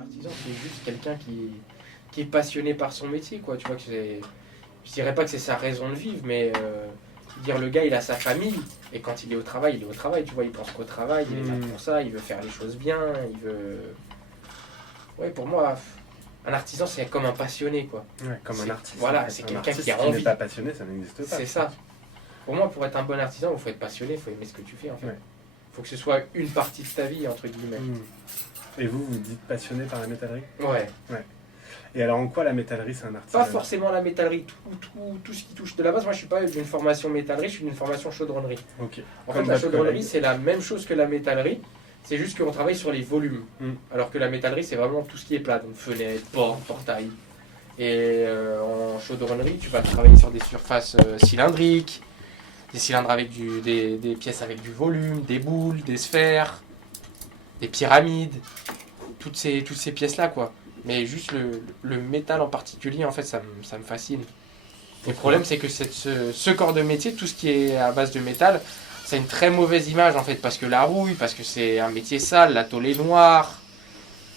artisan, c'est juste quelqu'un qui est passionné par son métier, quoi. Tu vois que je dirais pas que c'est sa raison de vivre, mais dire le gars, il a sa famille, et quand il est au travail, il est au travail, tu vois, il pense qu'au travail, il est là pour ça, il veut faire les choses bien, il veut... Ouais, pour moi, un artisan, c'est comme un passionné, quoi. Ouais, comme un artiste. Voilà, c'est quelqu'un qui a Qui n'est envie. pas passionné, ça n'existe pas. C'est ça. Pour moi, pour être un bon artisan, il faut être passionné, il faut aimer ce que tu fais, en fait. Il faut que ce soit une partie de ta vie, entre guillemets. Et vous dites passionné par la métallerie ? Ouais. Et alors, en quoi la métallerie, c'est un artisanat ? Pas forcément la métallerie, tout ce qui touche. De la base, moi, je suis pas d'une formation métallerie, je suis d'une formation chaudronnerie. Ok. En fait, la chaudronnerie, c'est la même chose que la métallerie, c'est juste qu'on travaille sur les volumes. Alors que la métallerie, c'est vraiment tout ce qui est plat, donc fenêtres, portes, portails. Et en chaudronnerie, tu vas travailler sur des surfaces cylindriques, des cylindres avec des pièces avec du volume, des boules, des sphères, des pyramides, toutes ces pièces-là, quoi. Mais juste le métal en particulier, en fait, ça me fascine. Le problème, c'est que ce corps de métier, tout ce qui est à base de métal, c'est une très mauvaise image, en fait, parce que la rouille, parce que c'est un métier sale, la tôle est noire.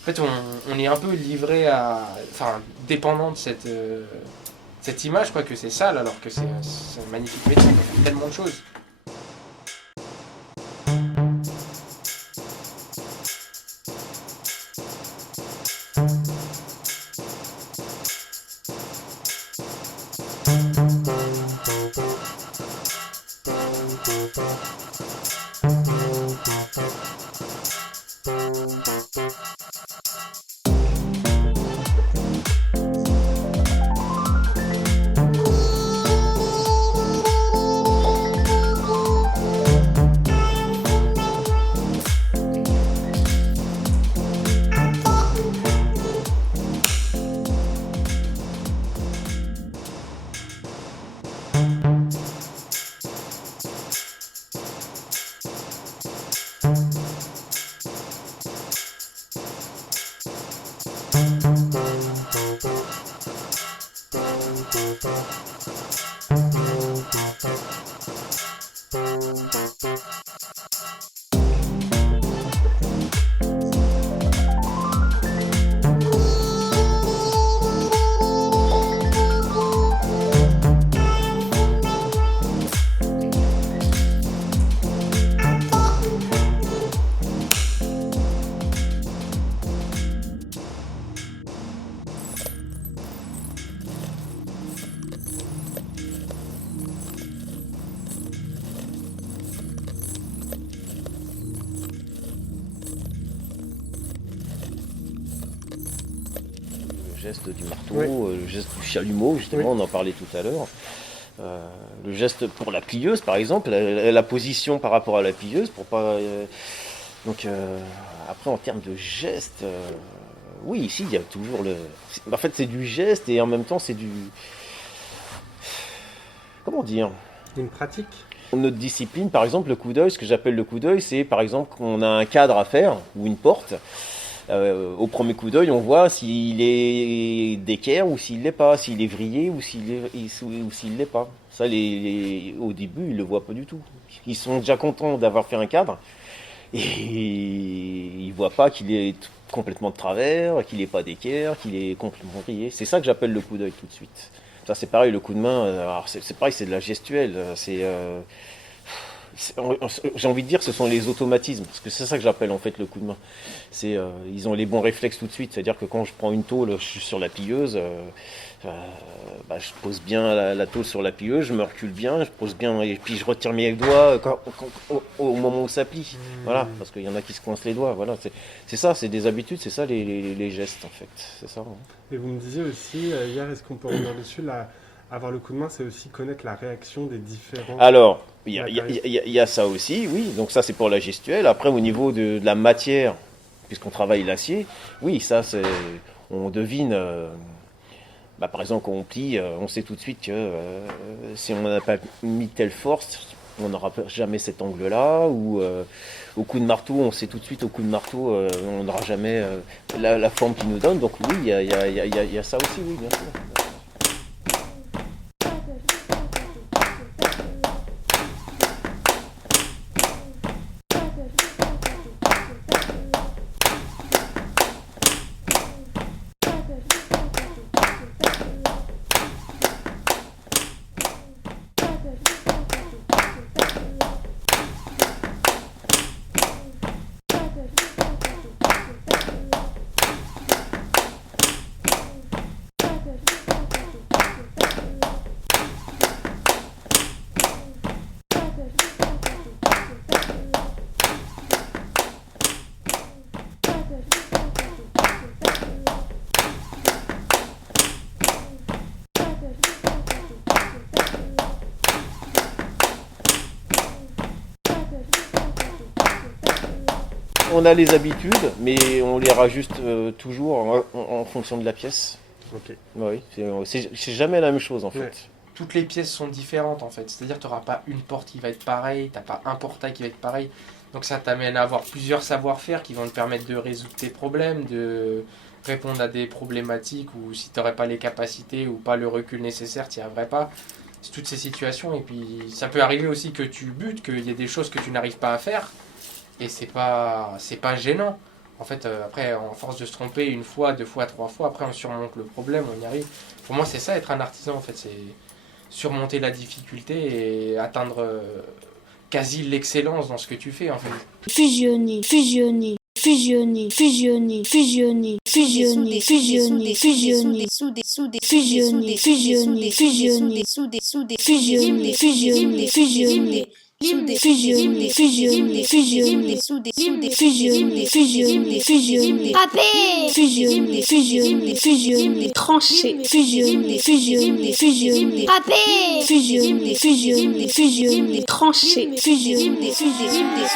En fait, on est un peu livré enfin, dépendant de cette image, quoi, que c'est sale, alors que c'est un magnifique métier, on fait tellement de choses. Le geste du marteau, le geste du chalumeau, justement, on en parlait tout à l'heure. Le geste pour la plieuse, par exemple, la position par rapport à la plieuse, pour pas. Après, en termes de geste, oui, ici, il y a toujours le. En fait, c'est du geste et en même temps, c'est du. Comment dire ? Une pratique. Notre discipline, par exemple, le coup d'œil, ce que j'appelle le coup d'œil, c'est par exemple qu'on a un cadre à faire ou une porte. Au premier coup d'œil, on voit s'il est d'équerre ou s'il l'est pas, s'il est vrillé ou s'il l'est pas. Ça, au début, ils le voient pas du tout. Ils sont déjà contents d'avoir fait un cadre et ils voient pas qu'il est complètement de travers, qu'il est pas d'équerre, qu'il est complètement vrillé. C'est ça que j'appelle le coup d'œil tout de suite. Ça, c'est pareil, le coup de main. Alors c'est pareil, c'est de la gestuelle. J'ai envie de dire que ce sont les automatismes, parce que c'est ça que j'appelle en fait le coup de main. Ils ont les bons réflexes tout de suite, c'est-à-dire que quand je prends une tôle, je suis sur la plieuse, je pose bien la tôle sur la plieuse, je me recule bien, je pose bien, et puis je retire mes doigts au moment où ça plie. Voilà, parce qu'il y en a qui se coincent les doigts. Voilà, c'est ça, c'est des habitudes, c'est ça les gestes en fait, c'est ça. Hein. Et vous me disiez aussi hier, est-ce qu'on peut revenir dessus avoir le coup de main, c'est aussi connaître la réaction des différents. Alors, il y a ça aussi, oui. Donc ça, c'est pour la gestuelle. Après, au niveau de la matière, puisqu'on travaille l'acier, oui, ça, on devine. Par exemple, quand on plie, on sait tout de suite que si on n'a pas mis telle force, on n'aura jamais cet angle-là. Ou au coup de marteau, on sait tout de suite, au coup de marteau, on n'aura jamais la forme qu'il nous donne. Donc oui, il y a ça aussi, oui, bien sûr. on a les habitudes, mais on les rajuste toujours en fonction de la pièce. Ok. Oui, c'est jamais la même chose en fait. Ouais. Toutes les pièces sont différentes en fait. C'est-à-dire que tu n'auras pas une porte qui va être pareille, tu n'as pas un portail qui va être pareil. Donc ça t'amène à avoir plusieurs savoir-faire qui vont te permettre de résoudre tes problèmes, de répondre à des problématiques où si tu n'aurais pas les capacités ou pas le recul nécessaire, tu n'y arriverais pas. C'est toutes ces situations. Et puis ça peut arriver aussi que tu butes, qu'il y ait des choses que tu n'arrives pas à faire. Et c'est pas gênant. En fait, après, en force de se tromper une fois, deux fois, trois fois, après on surmonte le problème, on y arrive. Pour moi, c'est ça être un artisan en fait, c'est surmonter la difficulté et atteindre quasi l'excellence dans ce que tu fais en fait. Fusionner, fusionner, fusionner, fusionner, fusionner, fusionner, fusionner, fusionner, fusionner, fusionner, fusionner, fusionner, fusionner, fusionner, fusionner. Fusionner, fusionner, fusionner, fusionner, fusionner, fusionner, râper, fusionner, fusionner, fusionner, trancher, fusionner, fusionner, fusionner, râper, fusionner, fusionner, fusionner, trancher, fusionner, fusionner,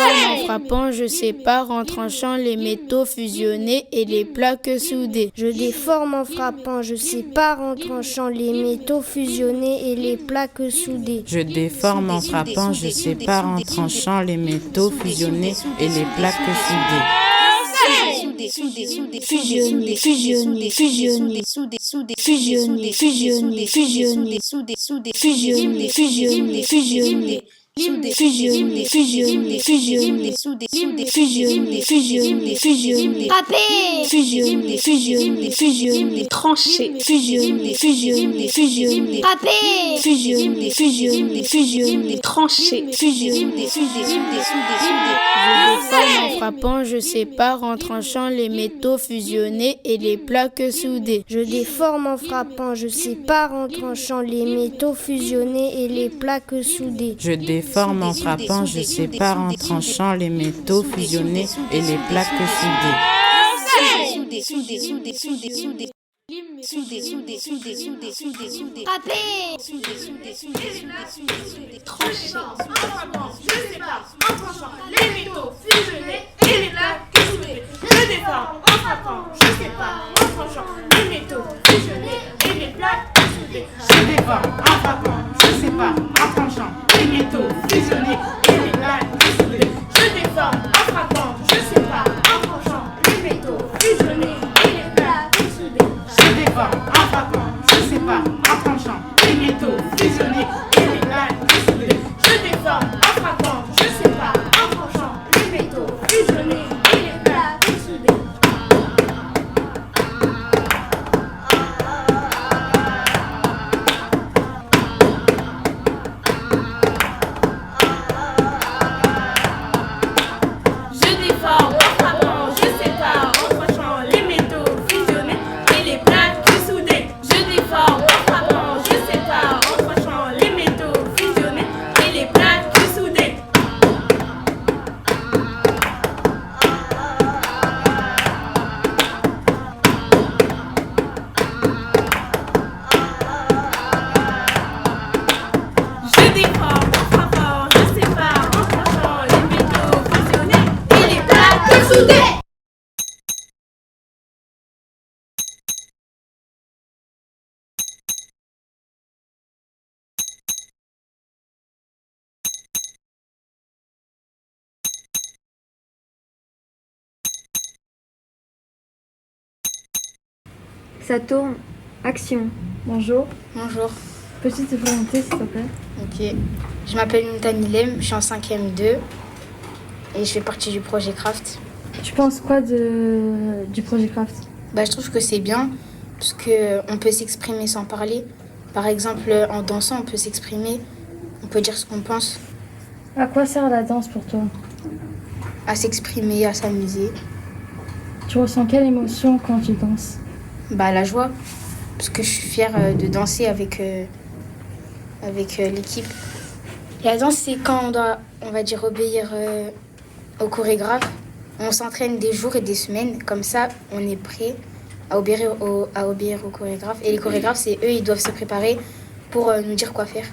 En frappant, je sépare en tranchant les métaux fusionnés et les plaques soudées. Je déforme en frappant, je sépare en tranchant les métaux fusionnés et les plaques soudées. Je déforme en frappant, je sépare en tranchant les métaux fusionnés et les plaques soudées. fusionner, fusionner, fusionner, fusionner, fusionner, fusionner, fusionner, fusionner, fusionner, fusionner, fusionner. Fusionner, fusionner, fusionner, fusionner, fusionner, fusionner, râper, fusionner, fusionner, fusionner, trancher, fusionner, fusionner, fusionner, râper, fusionner, fusionner, fusionner, trancher, fusionner, fusionner, En frappant, je sépare en tranchant les métaux fusionnés et les plaques soudées. Je déforme en frappant, je sépare en tranchant les métaux fusionnés et les plaques soudées. Je déforme en frappant, je sépare en tranchant les métaux fusionnés et les plaques soudées. râper, trancher, les métaux fusionnés et les plaques soudées. Je déforme en frappant, je sépare en tranchant les métaux fusionnés et les plaques soudées. Je déforme en frappant, je sépare en tranchant les métaux fusionnés et les plaques soudées. Je déforme en frappant, je sépare en tranchant les métaux fusionnés et les plaques soudées. Je déforme en frappant, je sépare en tranchant les métaux fusionnés et les plaques soudées. Je déforme en frappant, je sépare en tranchant les métaux fusionnés et les plaques soudées. Je déforme en frappant, je sépare en tranchant les métaux fusionnés et les plaques soudées. Je déforme en frappant, je sépare en tranchant les métaux fusionnés et les plaques soudées. Je déforme en frappant, je sépare en tranchant les métaux fusionnés et les plaques soudées. Ça tourne. Action. Bonjour. Bonjour, Peux-tu te présenter s'il te plaît? ok. Je m'appelle Nilem, je suis en 5e 2 et je fais partie du projet Craft. Tu penses quoi du projet Craft? Je trouve que c'est bien parce qu'on peut s'exprimer sans parler. Par exemple, en dansant, on peut s'exprimer, on peut dire ce qu'on pense, À quoi sert la danse pour toi? à s'exprimer, à s'amuser. Tu ressens quelle émotion quand tu danses? La joie, parce que je suis fière de danser avec l'équipe. La danse, c'est quand on doit, on va dire, obéir au chorégraphe. On s'entraîne des jours et des semaines, comme ça, on est prêt à obéir au chorégraphe. Et les chorégraphes, c'est eux, ils doivent se préparer pour nous dire quoi faire.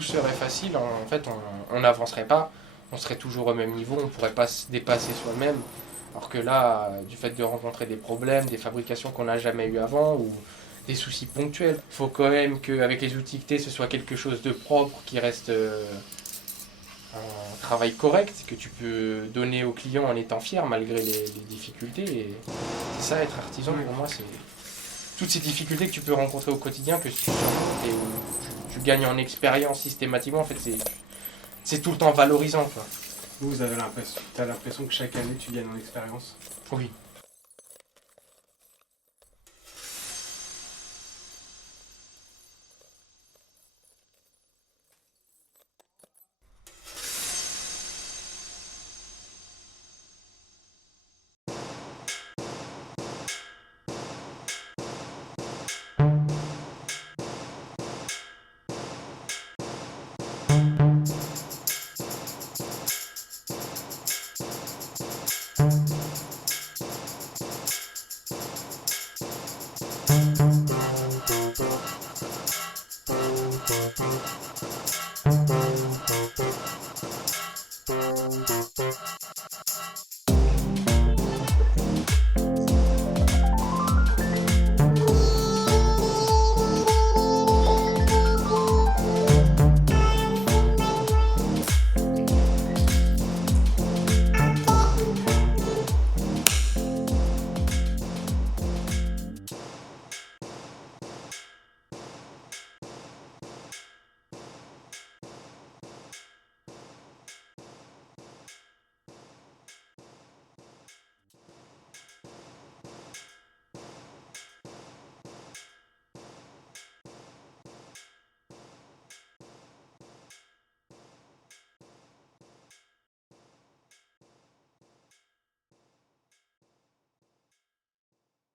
tout serait facile, en fait, on n'avancerait pas. On serait toujours au même niveau, on ne pourrait pas se dépasser soi-même. Alors que là, du fait de rencontrer des problèmes, des fabrications qu'on n'a jamais eues avant ou des soucis ponctuels, il faut quand même qu'avec les outils que tu ce soit quelque chose de propre, qui reste un travail correct, que tu peux donner au client en étant fier malgré les difficultés. Et ça, être artisan, pour moi, c'est toutes ces difficultés que tu peux rencontrer au quotidien, que tu surmontes et où tu gagnes en expérience systématiquement. En fait, c'est tout le temps valorisant, quoi. Vous avez l'impression que chaque année tu gagnes en expérience? Oui.